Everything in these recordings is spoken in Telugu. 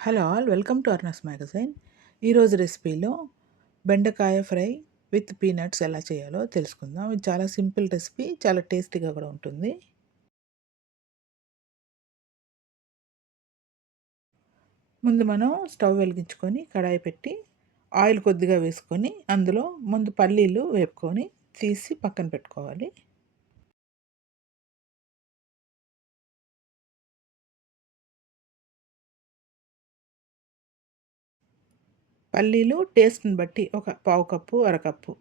Hello all welcome to Arnas magazine ఈరోజు రెసిపీలో బెండకాయ ఫ్రై విత్ పీనట్స్ ఎలా చేయాలో తెలుసుకుందాం. ఇది చాలా సింపుల్ రెసిపీ చాలా టేస్టీగా కూడా ఉంటుంది. ముందు మనం స్టవ్ వెలిగించుకొని కడాయి పెట్టి ఆయిల్ కొద్దిగా వేసుకొని అందులో ముందు పల్లీలు వేపుకొని తీసి పక్కన పెట్టుకోవాలి. పల్లీలు టేస్ట్ని బట్టి ఒక పావు కప్పు అరకప్పు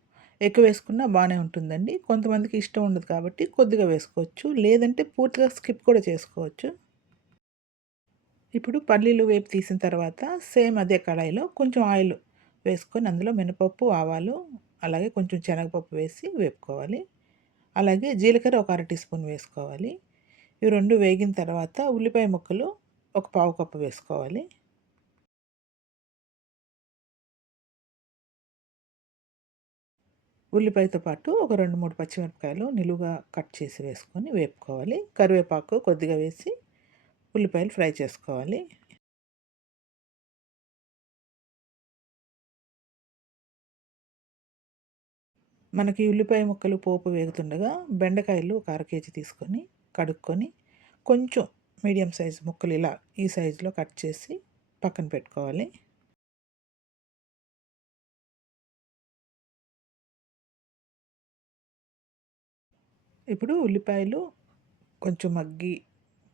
ఎక్కువ వేసుకున్నా బాగానే ఉంటుందండి. కొంతమందికి ఇష్టం ఉండదు కాబట్టి కొద్దిగా వేసుకోవచ్చు. లేదంటే పూర్తిగా స్కిప్ కూడా చేసుకోవచ్చు. ఇప్పుడు పల్లీలు వేపు తీసిన తర్వాత సేమ్ అదే కడాయిలో కొంచెం ఆయిల్ వేసుకొని అందులో మినపప్పు ఆవాలు అలాగే కొంచెం శనగపప్పు వేసి వేపుకోవాలి. అలాగే జీలకర్ర ఒక అర టీ స్పూన్ వేసుకోవాలి. ఇవి రెండు వేగిన తర్వాత ఉల్లిపాయ ముక్కలు ఒక పావు కప్పు వేసుకోవాలి. ఉల్లిపాయతో పాటు ఒక రెండు మూడు పచ్చిమిరపకాయలు నిలువుగా కట్ చేసి వేసుకొని వేపుకోవాలి. కరివేపాకు కొద్దిగా వేసి ఉల్లిపాయలు ఫ్రై చేసుకోవాలి. మనకి ఉల్లిపాయ ముక్కలు పోపు వేగుతుండగా బెండకాయలు ఒక అర కేజీ తీసుకొని కడుక్కొని కొంచెం మీడియం సైజు ముక్కలు ఇలా ఈ సైజులో కట్ చేసి పక్కన పెట్టుకోవాలి. ఇప్పుడు ఉల్లిపాయలు కొంచెం మగ్గి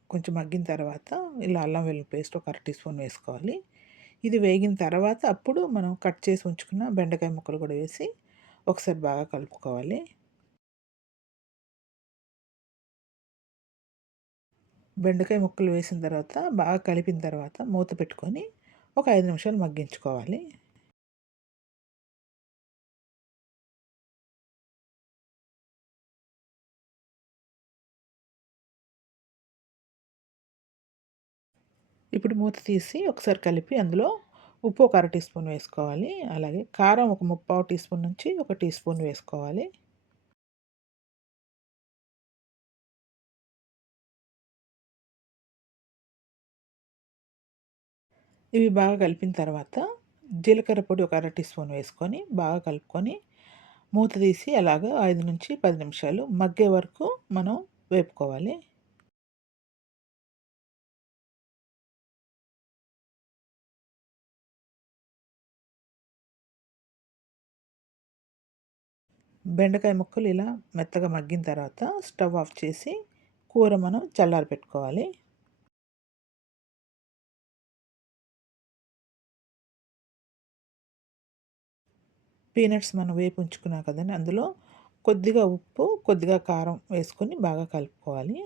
కొంచెం మగ్గిన తర్వాత ఇలా అల్లం వెల్లుల్లి పేస్ట్ ఒక అర టీ స్పూన్ వేసుకోవాలి. ఇది వేగిన తర్వాత అప్పుడు మనం కట్ చేసి ఉంచుకున్న బెండకాయ ముక్కలు కూడా వేసి ఒకసారి బాగా కలుపుకోవాలి. బెండకాయ ముక్కలు వేసిన తర్వాత బాగా కలిపిన తర్వాత మూత పెట్టుకొని ఒక ఐదు నిమిషాలు మగ్గించుకోవాలి. ఇప్పుడు మూత తీసి ఒకసారి కలిపి అందులో ఉప్పు ఒక అర టీ స్పూన్ వేసుకోవాలి. అలాగే కారం ఒక ముప్పావు టీ స్పూన్ నుంచి ఒక టీ స్పూన్ వేసుకోవాలి. ఇవి బాగా కలిపిన తర్వాత జీలకర్ర పొడి ఒక అర టీ స్పూన్ వేసుకొని బాగా కలుపుకొని మూత తీసి అలాగ ఐదు నుంచి పది నిమిషాలు మగ్గే వరకు మనం వేపుకోవాలి. బెండకాయ ముక్కలు ఇలా మెత్తగా మగ్గిన తర్వాత స్టవ్ ఆఫ్ చేసి కూర మనం చల్లారి పెట్టుకోవాలి. పీనట్స్ మనం వేపు ఉంచుకున్నాం కదండి అందులో కొద్దిగా ఉప్పు కొద్దిగా కారం వేసుకొని బాగా కలుపుకోవాలి.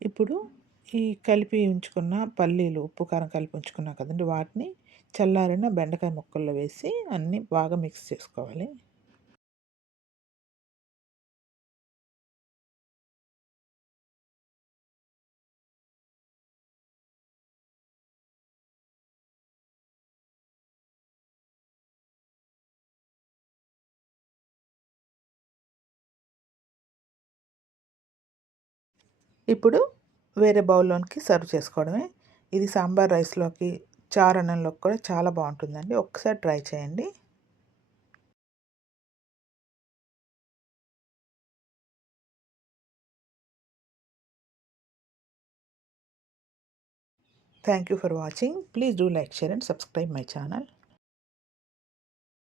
ఇప్పుడు ఈ కలిపి ఉంచుకున్న పల్లీలు ఉప్పు కారం కలిపి ఉంచుకున్నాం కదండి. వాటిని చల్లారిన బెండకాయ ముక్కల్లో వేసి అన్నీ బాగా మిక్స్ చేసుకోవాలి. ఇప్పుడు వేరే బౌల్లోనికి సర్వ్ చేసుకోవడమే. ఇది సాంబార్ రైస్లోకి చారణంలోకి కూడా చాలా బాగుంటుందండి. ఒక్కసారి ట్రై చేయండి. Thank you for watching. Please do like share and subscribe my channel.